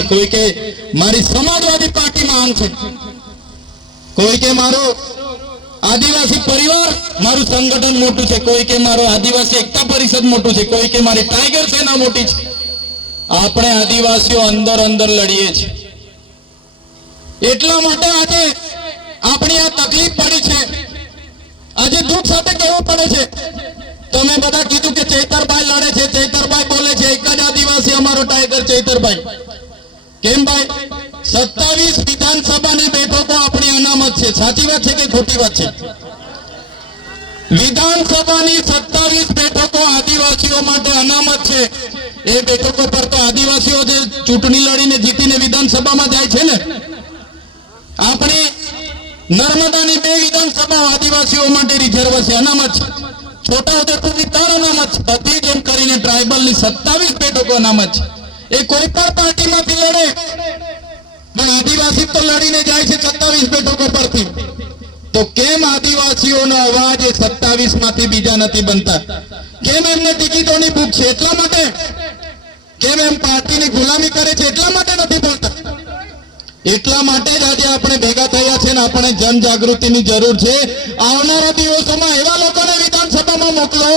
છે, કોઈ કે મારી સમાજવાદી પાર્ટીમાં આમ છે, કોઈ કે મારો આદિવાસી પરિવાર મારું સંગઠન મોટું છે, કોઈ કે મારો આદિવાસી એકતા પરિષદ મોટું છે, કોઈ કે મારી ટાઈગર સેના મોટી છે. આપણે આદિવાસીઓ અંદર અંદર લડીએ છીએ. એટલા માટે આજે આપણી આ તકલીફ પડી છે. આજે દુઃખ સાથે કહેવું પડે છે. તમે બધા કીધું કે ચૈતરભાઈ લડે છે, ચૈતરભાઈ બોલે છે, એક જ આદિવાસી અમારો ટાઈગર ચૈતરભાઈ. કેમ ભાઈ? 27 વિધાનસભાની બેઠકો આપણી અનામત છે. સાચી વાત છે કે ખોટી વાત છે? વિધાનસભાની 27 બેઠકો આદિવાસીઓ માટે અનામત છે. એ બેઠકો પર તો આદિવાસીઓ જે ચૂંટણી લડીને જીતીને વિધાનસભામાં જાય છે ને. આપણી નર્મદાની 2 વિધાનસભા આદિવાસીઓ માટે રિઝર્વ છે, અનામત છે. છોટાઉદેપુરની 3 અનામત છે. બધી જેમ કરીને ટ્રાઇબલની 27 બેઠકો અનામત છે. એ કોઈ પણ પાર્ટીમાંથી લડે પણ આદિવાસી તો લડીને જાય છે 27 બેઠકો પરથી. તો કેમ આદિવાસીઓનો અવાજ એ 27 માંથી બીજા નથી બનતા? કેમ એમને ટિકિટોની ભૂખ છે? એટલા માટે. કેમ એમ પાર્ટીની ગુલામી કરે છે? એટલા માટે નથી બોલતા. એટલા માટે જ આજે આપણે ભેગા થયા છે ને આપણે જનજાગૃતિની જરૂર છે. આવનારા દિવસોમાં એવા લોકોને વિધાનસભામાં મોકલો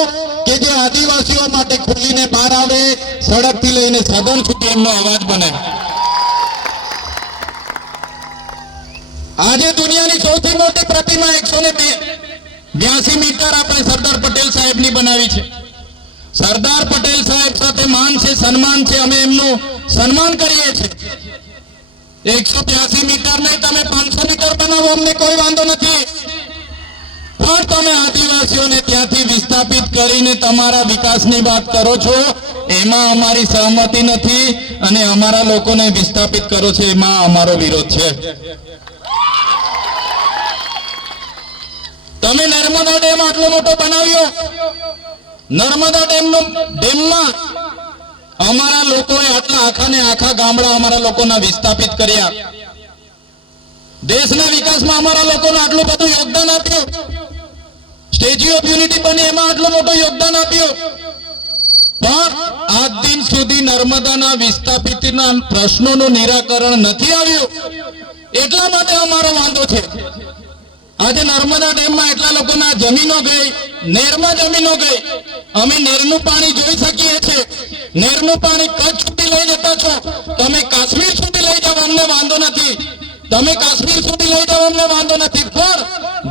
કે જે આદિવાસીઓ માટે ખુલીને બહાર આવે, સડકથી લઈને સદન સુધી એમનો અવાજ બને. આજે દુનિયાની સૌથી મોટી પ્રતિમા 182 મીટર આપણે સરદાર પટેલ સાહેબની બનાવી છે. સરદાર પટેલ સાહેબ સાથે માન છે, સન્માન છે. અમે એમનું સન્માન કરીએ છીએ. 182 મીટર નહીં, તમે 500 મીટર બનાવો, અમને કોઈ વાંધો નથી. પણ તમે આદિવાસીઓને ત્યાંથી વિસ્થાપિત કરીને તમારા વિકાસની વાત કરો છો, એમાં અમારી સહમતિ નથી. અને અમારા લોકોને વિસ્થાપિત કરો છો, એમાં અમારો વિરોધ છે. તમે નર્મદા ડેમ આટલો મોટો બનાવ્યો. નર્મદા ડેમમાં અમારા લોકોએ આટલા આખા ગામડા અમારા લોકોના વિસ્થાપિત કર્યા. દેશના વિકાસમાં અમારા લોકોને આટલું બધું યોગદાન આપ્યું. સ્ટેચ્યુ ઓફ યુનિટી બને એમાં આટલું મોટું યોગદાન આપ્યું. પણ આજ દિન સુધી નર્મદાના વિસ્થાપિતના પ્રશ્નોનું નિરાકરણ નથી આવ્યું. એટલા માટે અમારો વાંધો છે. આજે નર્મદા ડેમમાં એટલા લોકોના જમીનો ગઈ, નેરમાં જમીનો ગઈ. અમે નેરનું પાણી જોઈ શકીએ છીએ. નેરનું પાણી કચ્છ સુધી લઈ જતા છો, તમે કાશ્મીર સુધી લઈ જાવ, અમને વાંધો નથી. તમે કાશ્મીર સુધી લઈ જાવ, અમને વાંધો નથી. પણ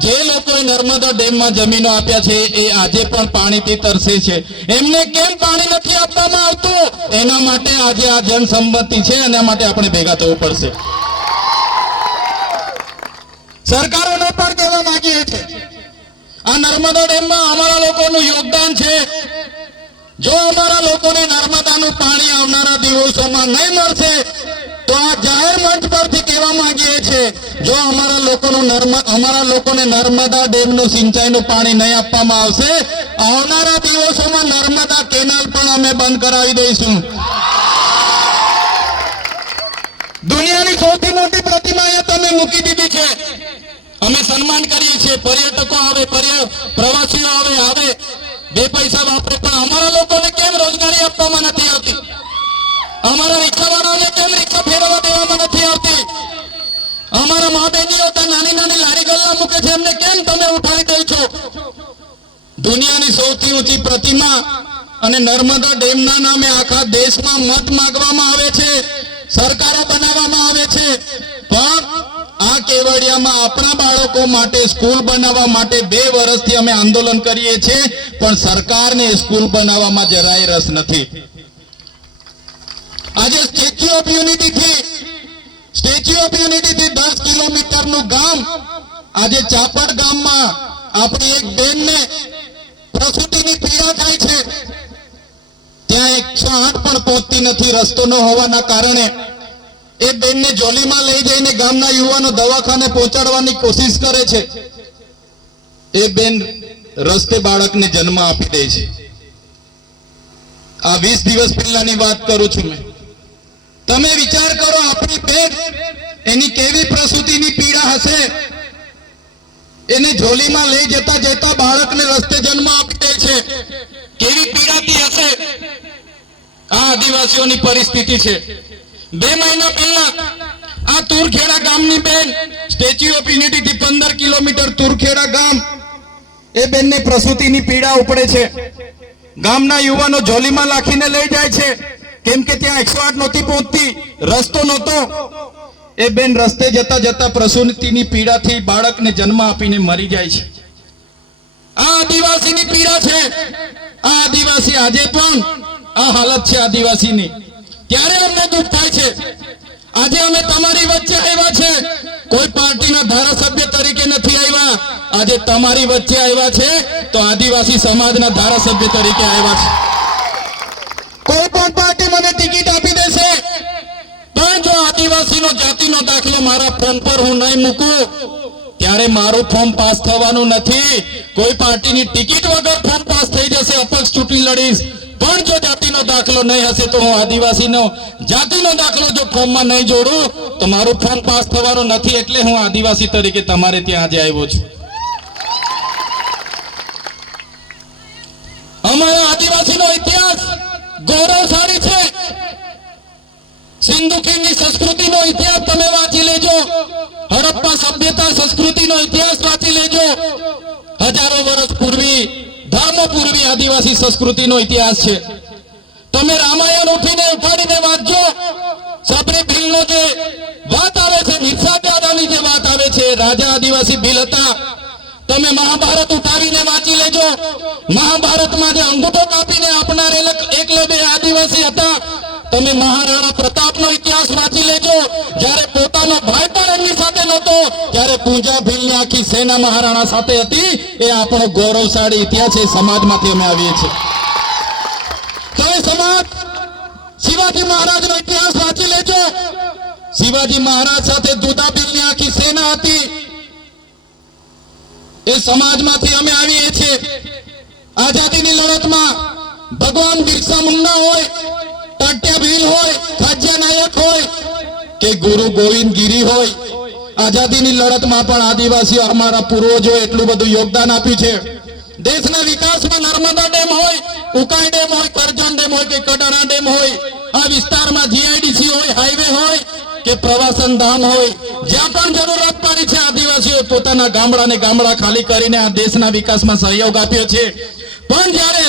જે લોકોએ નર્મદા ડેમમાં જમીનો આપ્યા છે એ આજે પણ પાણીથી તરસે છે. એમને કેમ પાણી નથી આપવામાં આવતું? એના માટે આજે આ જનસંમતિ છે. એના માટે આપણે ભેગા થવું પડશે. સરકારોને પણ કહેવા માંગીએ છીએ, આ નર્મદા ડેમમાં અમારા લોકોનું યોગદાન છે. જો અમારા લોકોને નર્મદાનું પાણી આવનારા દિવસોમાં નહીં મળશે તો આ જાહેર મંચ પરથી કહેવા માંગીએ છીએ, જો અમારા લોકોને નર્મદા ડેમનું સિંચાઈનું પાણી નહીં આપવામાં આવશે, આવનારા દિવસોમાં નર્મદા કેનાલ પણ અમે બંધ કરાવી દઈશું. દુનિયાની સૌથી મોટી પ્રતિમા અહીંયા તમે મૂકી દીધી છે. અમે સન્માન કરીએ છીએ. પર્યટકો આવે, પ્રવાસીઓ આવે, 2 પૈસા વાપરે. પણ અમારા લોકોને કેમ રોજગારી આપવામાં નથી આવતી? અમારા રિક્ષાવાળાઓને કેમ રિક્ષા ફેરવવા દેવામાં નથી આવતી? અમારા મા બહેનીઓ નાની લારી ગલ્લા મૂકે છે, એમને કેમ તમે ઉઠાડી દઈ છો? દુનિયાની સૌથી ઊંચી પ્રતિમા અને નર્મદા ડેમના નામે આખા દેશમાં મત માંગવામાં આવે છે, સરકારો બનાવવામાં આવે છે. પણ આ કેવડિયામાં આપણા બાળકો માટે સ્કૂલ બનાવવા માટે 2 વર્ષથી અમે આંદોલન કરીએ છીએ, પણ સરકારને સ્કૂલ બનાવવામાં જરાય રસ નથી. આજે સ્ટેચ્યુ ઓફ યુનિટી થી 10 કિલોમીટરનું ગામ, આજે ચાપડ ગામમાં આપણી એક બેનને પ્રસૂતિની પીડા થાય છે. ત્યાં 108 પણ પહોંચતી નથી રસ્તો ન હોવાના કારણે. એ બેનને જોલીમાં લઈ જઈને ગામના યુવાનો દવાખાને પહોંચાડવાની કોશિશ કરે છે. એ બેન રસ્તે બાળકને જન્મ આપી દે છે. આ 20 દિવસ પહેલાની વાત કરું છું મેં. તમે વિચાર કરો, આપણી બેન એની કેવી પ્રસૂતિની પીડા હશે. એને જોલીમાં લઈ જતા બાળકને રસ્તે જન્મ આપી દે છે. કેવી પીડાતી હશે? આ આદિવાસીઓની પરિસ્થિતિ છે. 2 મહિના પહેલા આ તુરખેડા ગામની બેન સ્ટેચ્યુ ઓફ યુનિટી થી 15 કિલોમીટર તુરખેડા ગામ, એ બેનને પ્રસૂતિની પીડા ઉપડે છે. ગામના યુવાનો જોલીમાં લાખીને લઈ જાય છે, કેમ કે ત્યાં 108 નહોતી પહોંચતી, રસ્તો નહોતો. એ બેન રસ્તે જતા જતા પ્રસૂતિની પીડાથી બાળકને જન્મ આપીને મરી જાય છે. આ આદિવાસીની પીડા છે. આ આદિવાસી આજે પણ આ હાલત છે આદિવાસીની. ત્યારે અમને દુઃખ થાય છે. આજે અમે તમારી વચ્ચે આવ્યા છે, કોઈ પાર્ટીના ધારાસભ્ય તરીકે નથી આવ્યા. આજે તમારી વચ્ચે આવ્યા છે તો આદિવાસી સમાજના ધારાસભ્ય તરીકે આવ્યા છે. કોઈ પણ પાર્ટી મને ટિકિટ આપી દેશે, પણ જો આદિવાસીનો જાતિનો દાખલો મારા ફોર્મ પર હું નહીં મૂકું, ત્યારે મારું ફોર્મ પાસ થવાનું નથી. કોઈ પાર્ટીની ટિકિટ વગર ફોર્મ પાસ થઈ જશે, અપક્ષ ચૂંટણી લડીશ, પણ જો જાતિનો દાખલો નહીં હશે તો હું આદિવાસીનો જાતિનો દાખલો જો ફોર્મમાં નહીં જોડું તો મારું ફોર્મ પાસ થવાનું નથી. એટલે હું આદિવાસી તરીકે તમારે ત્યાં આજે આવ્યો છું. અમારા આદિવાસીનો ઇતિહાસ ગૌરવશાળી છે. સિંધુ ખીણની સંસ્કૃતિનો ઇતિહાસ તમે વાંચી લેજો. હડપ્પા સભ્યતા સંસ્કૃતિનો ઇતિહાસ વાંચી લેજો. હજારો વર્ષ પૂર્વી, ધર્મો પૂર્વી આદિવાસી સંસ્કૃતિનો ઇતિહાસ છે. તમે રામાયણ ઉઠાડીને વાંચજો. સબરી ભીલનો જે વાત આવે છે, નિર્સા દાદાની જે વાત આવે છે, રાજા આદિવાસી ભીલ હતા. તમે મહાભારત ઉઠાવીને વાંચી લેજો. મહાભારતમાં જે અંગૂઠો કાપીને આપનાર એકલવ્ય આદિવાસી હતા. તમે મહારાણા પ્રતાપનો ઇતિહાસ વાંચી લેજો. જ્યારે પોતાનો ભાઈ પણ એમની સાથે નહોતો, ત્યારે પૂંજા ભીલની આખી સેના મહારાણા સાથે હતી. એ આપણો ગૌરવશાળી ઇતિહાસ છે. સમાજમાંથી અમે આવીએ છીએ. તમે સમાજ શિવાજી મહારાજનો ઇતિહાસ વાંચી લેજો. શિવાજી મહારાજ સાથે દુધા ભીલની આખી સેના હતી. એ સમાજમાંથી અમે આવીએ છીએ. આઝાદીની લડતમાં ભગવાન બિરસા મુંડા હોય, ટાટિયા ભીલ હોય, ખાજ્યા નાયક હોય કે ગુરુ ગોવિંદ ગીરી હોય, આઝાદીની લડતમાં પણ આદિવાસીઓ અમારા પૂર્વજો એટલું બધું યોગદાન આપ્યું છે. દેશના વિકાસમાં નર્મદા ડેમ હોય, ઉકાઈ ડેમ હોય, કરજણ ડેમ હોય કે કડાણા ડેમ હોય, આ વિસ્તારમાં જીઆઈડીસી હોય, હાઈવે હોય કે પ્રવાસન ધામ હોય, જ્યાં પણ જરૂરત પડી છે આદિવાસીઓ પોતાના ગામડા ખાલી કરીને આ દેશના વિકાસમાં સહયોગ આપ્યો છે. પણ જ્યારે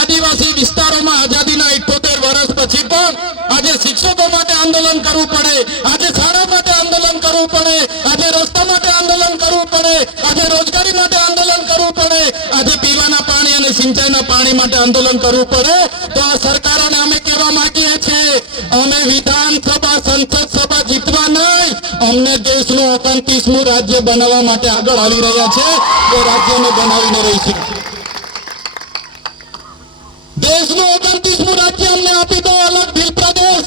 આદિવાસી વિસ્તારોમાં આઝાદીના 78 વર્ષ પછી પણ આજે શિક્ષકો માટે આંદોલન કરવું પડે, આજે શાળા માટે આંદોલન કરવું પડે, આજે રસ્તા માટે આંદોલન કરવું પડે, આજે રોજગારી માટે આંદોલન કરવું પડે, આજે પીવાના પાણી અને સિંચાઈના પાણી માટે આંદોલન કરવું પડે, તો આ સરકારોને અમે કહેવા માંગીએ છીએ, અમે વિધાનસભા સંસદ સભા જીતવા નહીં, અમને દેશનું 29મું રાજ્ય બનાવવા માટે આગળ આવી રહ્યા છે. એ રાજ્ય અમે બનાવીને રહીશું. દેશનું 29મું રાજ્ય અમને આપી દો, અલગ ભીલ પ્રદેશ.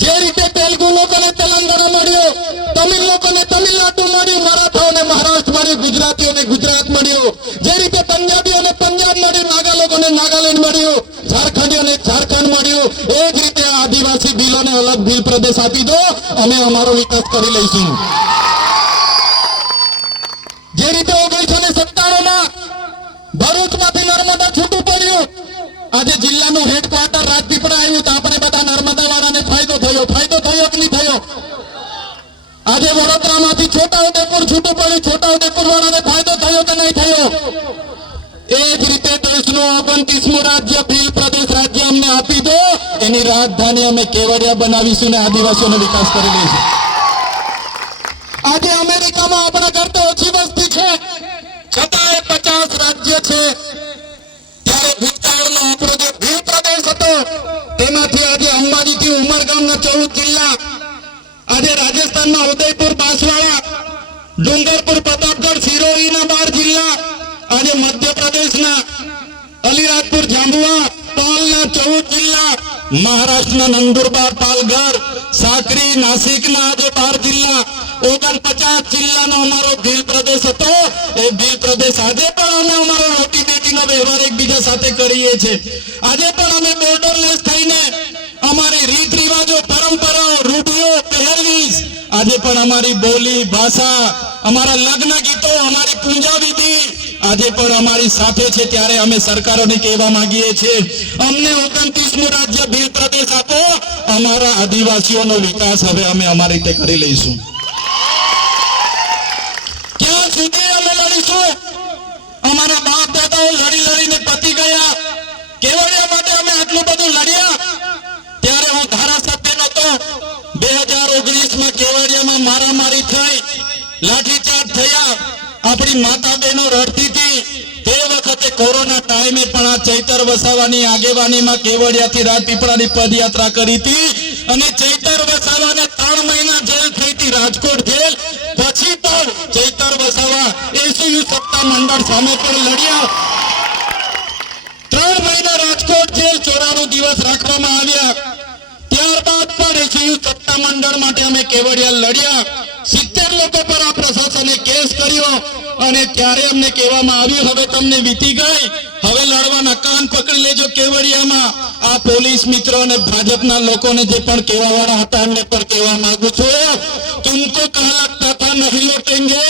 જે રીતે તેલુગુ લોકોને તેલંગાણા મળ્યો, તમિલ લોકોને તમિલનાડુ મળ્યું, મરાઠાઓને મહારાષ્ટ્ર મળ્યું, ગુજરાતીઓને ગુજરાત મળ્યું, જે રીતે પંજાબીઓને પંજાબ મળ્યું, નાગા લોકોને નાગાલેન્ડ મળ્યું, ઝારખંડીઓને ઝારખંડ મળ્યું, એ જ રીતે આદિવાસી ભીલોને અલગ ભીલ પ્રદેશ આપી દો, અમે અમારો વિકાસ કરી લઈશું. જે રીતે 1997માં ભરૂચમાંથી નર્મદા છૂટું પડ્યું, આજે જિલ્લાનું હેડક્વાર્ટર રાજપીપળા આવ્યું તો આપણે બધા નર્મદા વાળાને ફાયદો થયો કે નહીં થયો? આજે વડોદરામાંથી છોટાઉદેપુર છૂટું પડ્યું, છોટાઉદેપુર વાળાને ફાયદો થયો કે નહીં થયો? એ જ રીતે દેશનું 29મું રાજ્ય ભીલ પ્રદેશ રાજ્ય અમને આપી દો, એની રાજધાની અમે કેવડિયા બનાવીશું ને આદિવાસીઓનો વિકાસ કરી લઈશું. આજે અમેરિકામાં આપણા કરતા ઓછી વસ્તી છે, છતાં એ 50 રાજ્ય છે. ત્યારે ભૂતકાળનો આપણો જે ભીલ પ્રદેશ હતો તેમાંથી આજે અંબાજીથી ઉમરગામના 14 જિલ્લા, આજે રાજસ્થાનના ઉદયપુર, બાંસવાડા, ડુંગરપુર, પ્રતાપગઢ, સિરોહીના 12 જિલ્લા, આજે મધ્યપ્રદેશના અલીરાજપુર, જાંબુઆ, પાલના 14 જિલ્લા, મહારાષ્ટ્રના નંદુરબાર, પાલઘર, સાકરી, નાસિકના આજે 12 જિલ્લા, 49 જિલ્લાનો અમારો ભીલ પ્રદેશ હતો. એ ભીલ પ્રદેશ આજે પણ અમે અમારો રોટી બેટીનો વ્યવહાર એકબીજા સાથે કરીએ છીએ. આજે પણ અમે બોર્ડરલેસ થઈને અમારી રીત રિવાજો, પરંપરાઓ, રૂઢિઓ, પહેરવીશ આજે આજે પણ અમારી બોલી ભાષા, અમારા લગ્ન ગીતો, અમારી પૂજા વિધિ આજે પણ અમારી સાથે છે. ત્યારે અમે સરકારોને કહેવા માંગીએ છીએ, અમને 29મું રાજ્ય ભીલ પ્રદેશ આપો, અમારા આદિવાસીઓનો વિકાસ હવે અમે અમારી રીતે કરી લઈશું. ક્યાં સુધી અમે લડીશું? અમારા બાપ દાદાઓ લડીને પતી ગયા. કેવડિયા માટે અમે આટલું બધું લડ્યા. ત્યારે હું ધારાસભ્ય નહોતો. 2019માં કેવડિયામાં મારામારી થઈ, લાઠીચાર્જ થયા, આપણી માતા બહેનો રડતી હતી. તે વખતે કોરોના ટાઈમે પણ આ ચૈતર વસાવાની આગેવાનીમાં કેવડિયાથી રાજપીપળાની પદયાત્રા કરી હતી અને ચૈતર વસાવાને 3 મહિના જેલ થઈ હતી, રાજકોટ જેલ. પછી પણ ચૈતર વસાવા એસયુ સત્તા મંડળ સામે પણ લડ્યા. 3 મહિના રાજકોટ જેલ 94 દિવસ રાખવામાં આવ્યા. ત્યારબાદ પણ એસયુ સત્તા મંડળ માટે અમે કેવડિયા લડ્યા. 70 લોકો પર આ પ્રશાસને કેસ કર્યો અને ત્યારે અમને કહેવામાં આવ્યું, હવે તમને વીતી ગઈ, હવે લડવાના કાન પકડી લેજો. કેવડિયામાં આ પોલીસ મિત્રો અને ભાજપના લોકોને જે પણ કહેવા વાળા હતા એમને પણ કહેવા માંગુ છું, તુમકો કહાં લગતા થા નહીં લौटेंगे,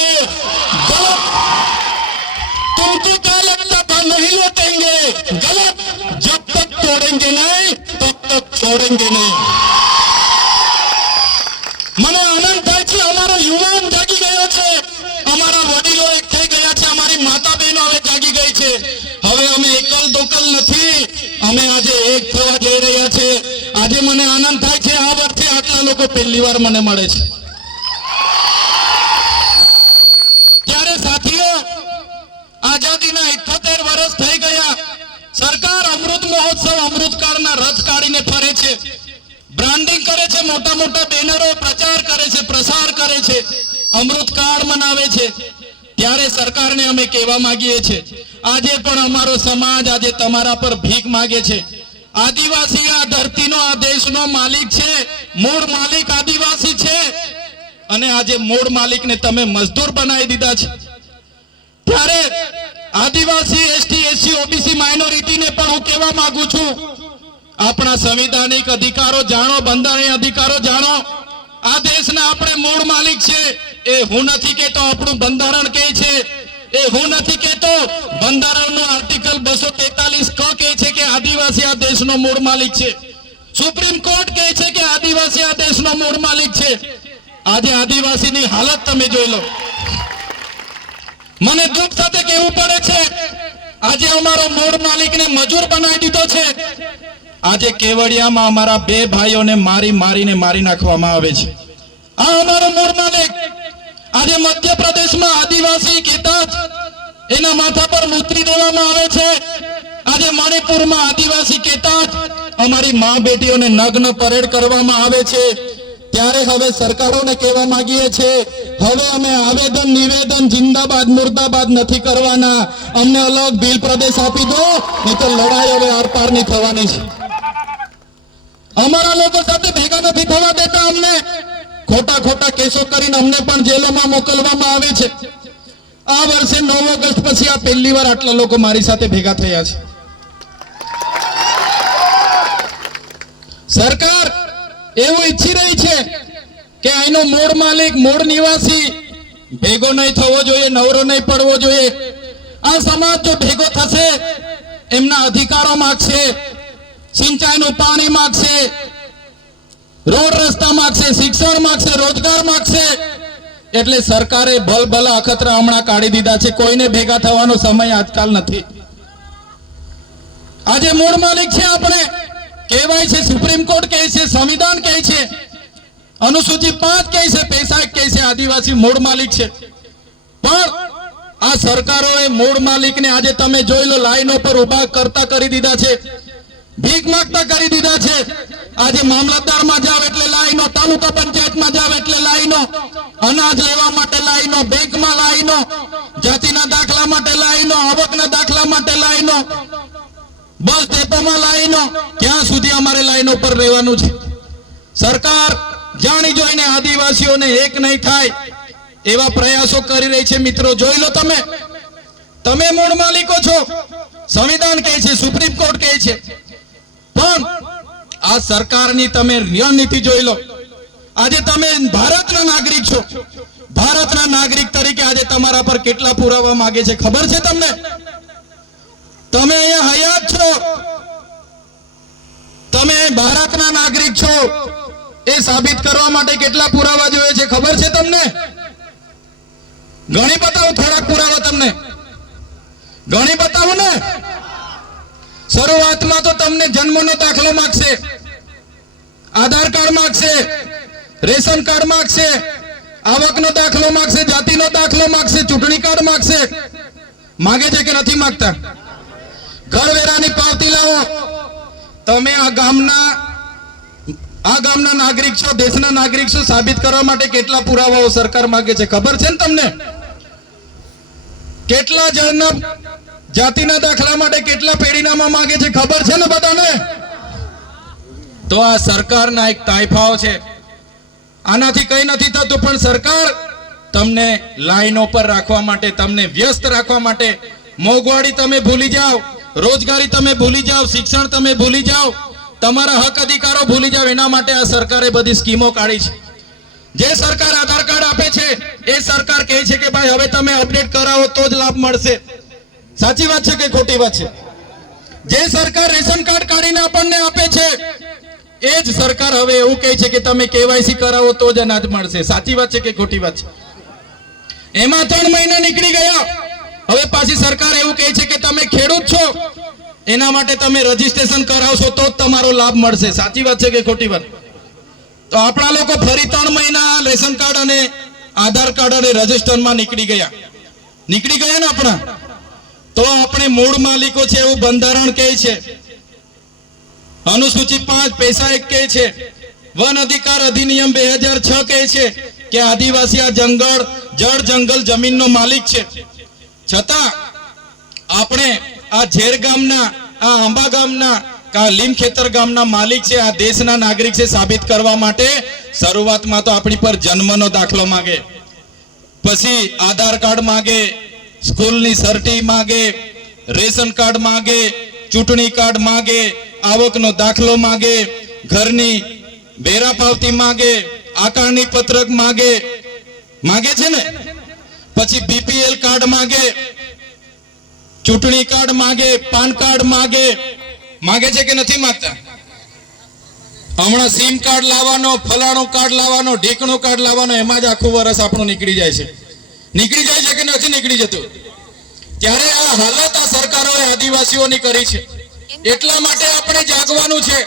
तुमको क्या लगता था नहीं लौटेंगे, गलत. जब तक तोड़ेंगे नहीं तब तक छोड़ेंगे नहीं. મને આનંદ થાય છે, અમારો યુવાન જાગી ગયો છે, અમારા વડીલો એક થઈ ગયા છે, અમારી માતા બહેનો હવે જાગી ગઈ છે. હવે અમે એકલ દોકલ નથી, અમે આજે એક થવા જઈ રહ્યા છે. આજે મને આનંદ થાય છે, આ વર્ષે આટલા લોકો પહેલી વાર મને મળે છે. ત્યારે સાથીઓ, આઝાદીના 78 વર્ષ થઈ ગયા. સરકાર અમૃત મહોત્સવ, અમૃતકાળના રથ કાઢીને ફરે છે, બ્રાન્ડિંગ કરે છે, મોટા મોટા બેનરો પ્રચાર કરે છે, પ્રસાર કરે છે, અમૃતકાળ મનાવે છે. ત્યારે સરકારને અમે કહેવા માંગીએ છીએ, આજે પણ અમારો સમાજ આજે તમારા પર ભીખ માંગે છે. આદિવાસી આ ધરતીનો, આ દેશનો માલિક છે, મૂળ માલિક આદિવાસી છે અને આજે મૂળ માલિકને તમે મજદૂર બનાવી દીધા છે. ત્યારે આદિવાસી, એસટી, એસસી, ઓબીસી માઇનોરિટીને પણ હું કહેવા માંગુ છું, આપણા સંવિધાનિક અધિકારો જાણો, બંધારણીય અધિકારો જાણો. આ દેશના આપણે મૂળ માલિક છે. એ હું નથી કહેતો, આપણું બંધારણ કહે છે. એ હું નથી કહેતો, બંધારણનું આર્ટિકલ 243 ક કહે છે કે આદિવાસી આ દેશનો મૂળ માલિક છે. સુપ્રીમ કોર્ટ કહે છે કે આદિવાસી આ દેશનો મૂળ માલિક છે. આજે આદિવાસીની હાલત તમે જોઈ લો. મને દુઃખ સાથે કહેવું પડે છે, આજે અમારો મૂળ માલિકને મજૂર બનાવી દીધો છે. આજે કેવડિયામાં અમારા 2 ભાઈઓને મારી નાખવામાં આવે છે. આ અમારો મૂળ માલિક. આજે મધ્યપ્રદેશમાં આદિવાસી કહેતા જ એના માથા પર મૂતરી દેવામાં આવે છે. આજે મણિપુરમાં આદિવાસી કહેતા જ અમારી મા બેટીઓને નગ્ન પરેડ કરવામાં આવે છે. ત્યારે હવે સરકારોને કહેવા માંગીએ છીએ, હવે અમે આવેદન નિવેદન જિંદાબાદ મુર્દાબાદ નથી કરવાના. અમને અલગ ભીલ પ્રદેશ આપી દો, નહીં તો લડાઈ હવે આરપારની થવાની છે. અમારા લોકો સાથે ભેગા નથી થવા દેતા. અમને ખોટા કેસો કરીને અમને પણ જેલોમાં મોકલવામાં આવે છે. આ વર્ષે 9 ઓગસ્ટ પછી આ પહેલી વાર આટલા લોકો મારી સાથે ભેગા થયા છે. સરકાર એવું ઈચ્છી રહી છે કે અહીંનો મૂળ માલિક, મૂળ નિવાસી ભેગો નહીં થવો જોઈએ, નવરો નહીં પડવો જોઈએ. આ સમાજ જો ભેગો થશે, એમના અધિકારો માંગશે, સિંચાઈનું પાણી માંગશે, રોડ રસ્તા માંગશે, શિક્ષણ માંગશે, રોજગાર માંગશે. એટલે સરકારે ભલભલા અખતરા હમણાં કાઢી દીધા છે. કોઈને ભેગા થવાનો સમય આજકાલ નથી. આજે મૂળ માલિક છે આપણે, કહેવાય છે, સુપ્રીમ કોર્ટ કહે છે, સંવિધાન કહે છે, અનુસૂચિ 5 કહે છે, 65 કહે છે, આદિવાસી મૂળ માલિક છે. પણ આ સરકારોએ મૂળ માલિકને આજે તમે જોઈ લો, લાઈનો પર ઉભા કરતા કરી દીધા છે, ભીખ માંગતા કરી દીધા છે. આજે મામલતદારમાં જાવ એટલે લાઈનો, તાલુકા પંચાયતમાં જાવ એટલે લાઈનો, અનાજ લેવા માટે લાઈનો, બેંકમાં લાઈનો, જાતિના દાખલા માટે લાઈનો, આવકના દાખલા માટે લાઈનો, બસ ડેપોમાં લાઈનો. ક્યાં સુધી અમારે લાઈનો પર રહેવાનું છે? સરકાર જાણી જોઈને આદિવાસીઓને એક નહીં થાય એવા પ્રયાસો કરી રહી છે. મિત્રો જોઈ લો, તમે મૂળ માલિકો છો. સંવિધાન કહે છે, સુપ્રીમ કોર્ટ કહે છે, પણ આ સરકારની તમે રણનીતિ જોઈ લો. આજે તમે ભારતના નાગરિક છો, ભારતના નાગરિક તરીકે આજે તમારા પર કેટલા પુરાવા માંગે છે ખબર છે તમને? તમે અહીંયા હયાત છો, તમે ભારતના નાગરિક છો એ સાબિત કરવા માટે કેટલા પુરાવા જોઈએ છે ખબર છે તમને? ગણી બતાવો થોડાક પુરાવા તમને, ગણી બતાવો ને. શરૂઆતમાં તો તમને જન્મનો દાખલો માંગશે, આધાર કાર્ડ માંગશે, રેશન કાર્ડ માંગશે, આવકનો દાખલો માંગશે, જાતિનો દાખલો માંગશે, ચૂંટણી કાર્ડ માંગશે. માંગે છે કે નથી માંગતા? ઘરવેરાની પાવતી લાવો. તમે આ ગામના નાગરિક છો, દેશના નાગરિક છો સાબિત કરવા માટે કેટલા પુરાવાઓ સરકાર માંગે છે ખબર છે ને તમને? કેટલા જણના જાતિના દાખલા માટે કેટલા પેઢીનામા માંગે છે ખબર છે ને બધાને? તો આ સરકારના એક તાઇફાઓ છે. આનાથી કઈ નથી થતું, પણ સરકાર તમને લાઈનો પર રાખવા માટે, તમને વ્યસ્ત રાખવા માટે, મોંઘવારી તમે ભૂલી જાઓ, રોજગારી તમે ભૂલી જાઓ, શિક્ષણ તમે ભૂલી જાઓ, તમારા હક અધિકારો ભૂલી જાઓ, એના માટે આ સરકારે બધી સ્કીમો કાઢી છે. જે સરકાર આધાર કાર્ડ આપે છે એ સરકાર કહે છે કે ભાઈ હવે તમે અપડેટ કરાવો તો જ લાભ મળશે. સાચી વાત છે કે ખોટી વાત છે? જે સરકાર રેશન કાર્ડ કાઢીને આપણને આપે છે એ જ સરકાર હવે એવું કહે છે કે તમે કેવાયસી કરાવો તો જ અનાજ મળશે. સાચી વાત છે કે ખોટી વાત છે? એમાં 3 મહિના નીકળી ગયા, હવે પાછી સરકાર એવું કહે છે કે તમે ખેડૂત છો એના માટે તમે રજીસ્ટ્રેશન કરાવશો તો જ તમારો લાભ મળશે. સાચી વાત છે કે ખોટી વાત? તો આપણા લોકો ફરી 3 મહિના રેશન કાર્ડ અને આધાર કાર્ડ અને રજીસ્ટરમાં નીકળી ગયા ને આપણા. તો આપણે મૂળ માલિકો છે એવું બંધારણ કહે છે, અનુસૂચિ 5 પૈસા 1 કહે છે, વન અધિકાર અધિનિયમ 2006 કહે છે કે આદિવાસી આ જળ જંગલ જમીનનો માલિક છે. છતાં આપણે આ ઝેર ગામના, આ આંબા ગામના, આ લીમખેતર ગામના માલિક છે, આ દેશના નાગરિક છે સાબિત કરવા માટે શરૂઆતમાં તો આપણી પર જન્મનો દાખલો માંગે, પછી આધાર કાર્ડ માંગે, સ્કૂલની સર્ટી માંગે, રેશન કાર્ડ માંગે, ચૂંટણી કાર્ડ માંગે, આવકનો દાખલો માંગે, ઘરની વેરા પાવતી માંગે, આકારણી પત્રક માંગે છે ને, પછી બીપીએલ કાર્ડ માંગે, ચૂંટણી કાર્ડ માંગે, પાન કાર્ડ માંગે છે કે નથી માંગતા? હમણાં સિમ કાર્ડ લાવવાનો, ફલાણું કાર્ડ લાવવાનો, ઢીકણું કાર્ડ લાવવાનો, એમાં જ આખું વર્ષ આપણું નીકળી જાય છે કે નથી નીકળી જતું? ત્યારે આ હાલત આ સરકારોએ આદિવાસીઓની કરી છે. એટલા માટે આપણે જાગવાનું છે.